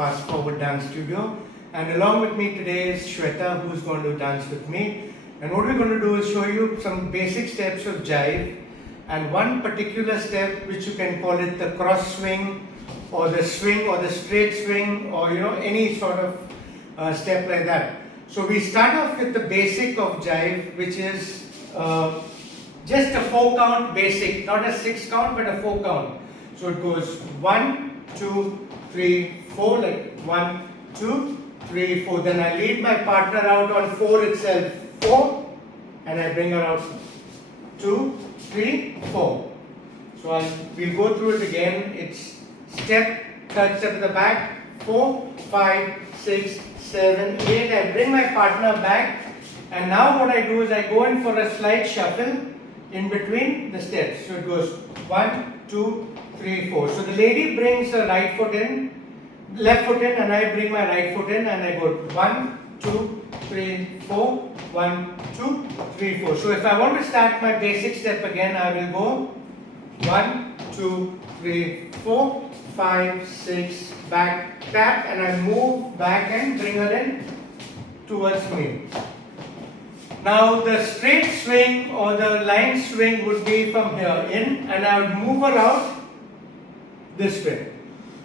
Fast Forward Dance Studio, and along with me today is Shweta, who's going to dance with me. And what we're going to do is show you some basic steps of Jive and one particular step which you can call it the cross swing or the straight swing, or any sort of step like that. So we start off with the basic of Jive, which is just a 4 count basic, not a 6 count but a 4 count. So it goes 1, 2, 3, 4, like 1, 2, 3, 4. Then I lead my partner out on 4 itself, 4, and I bring her out 2, 3, 4. So we'll go through it again. It's step, third step at the back, 4, 5, 6, 7, 8. I bring my partner back, and now what I do is I go in for a slight shuffle in between the steps. So it goes 1, 2, 3, 4. So the lady brings her right foot in, left foot in, and I bring my right foot in, and I go 1, 2, 3, 4, 1, 2, 3, 4. So if I want to start my basic step again, I will go 1, 2, 3, 4, 5, 6, back, tap, and I move back and bring her in towards me. Now the straight swing or the line swing would be from here in, and I would move her out this way.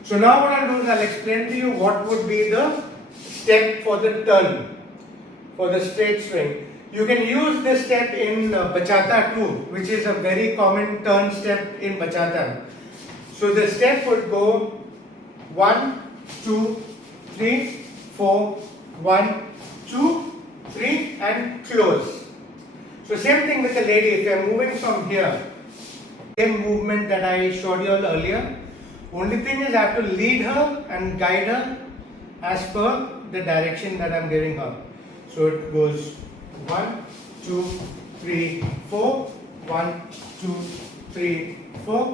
So now what I'll do is I'll explain to you what would be the step for the turn, for the straight swing. You can use this step in bachata too, which is a very common turn step in bachata. So the step would go 1, 2, 3, 4, 1, 2, 3, and close. So same thing with the lady. If you're moving from here, same movement that I showed you all earlier. Only thing is I have to lead her and guide her as per the direction that I'm giving her. So it goes 1, 2, 3, 4, 1, 2, 3, 4,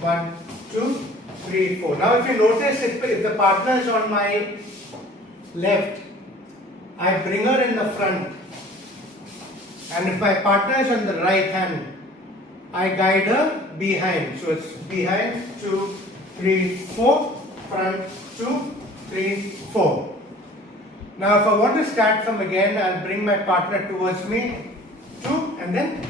1, 2, 3, 4. Now if you notice, if the partner is on my left, I bring her in the front, and if my partner is on the right hand, I guide her behind. So it's behind, 2, 3, 4, front, 2, 3, 4. Now if I want to start from again, I'll bring my partner towards me, 2, and then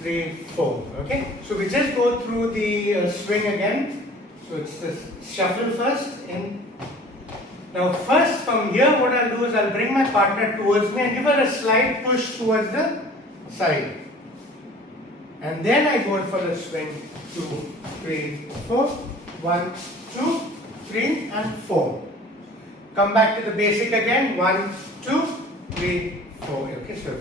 3, 4. Okay, so we just go through the swing again. So it's the shuffle first in. Now first from here what I'll do is I'll bring my partner towards me and give her a slight push towards the side. And then I go in for the swing, 2, 3, 4, 1, 2, 3, and 4. Come back to the basic again, 1, 2, 3, 4. Okay, so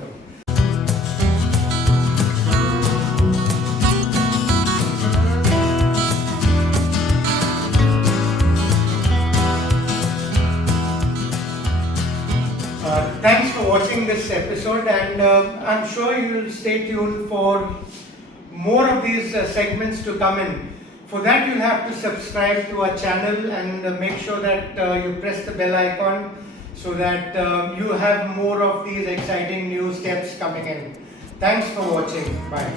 thanks for watching this episode, and I'm sure you'll stay tuned for more of these segments to come in. For that, you'll have to subscribe to our channel and make sure that you press the bell icon so that you have more of these exciting new steps coming in. Thanks for watching. Bye.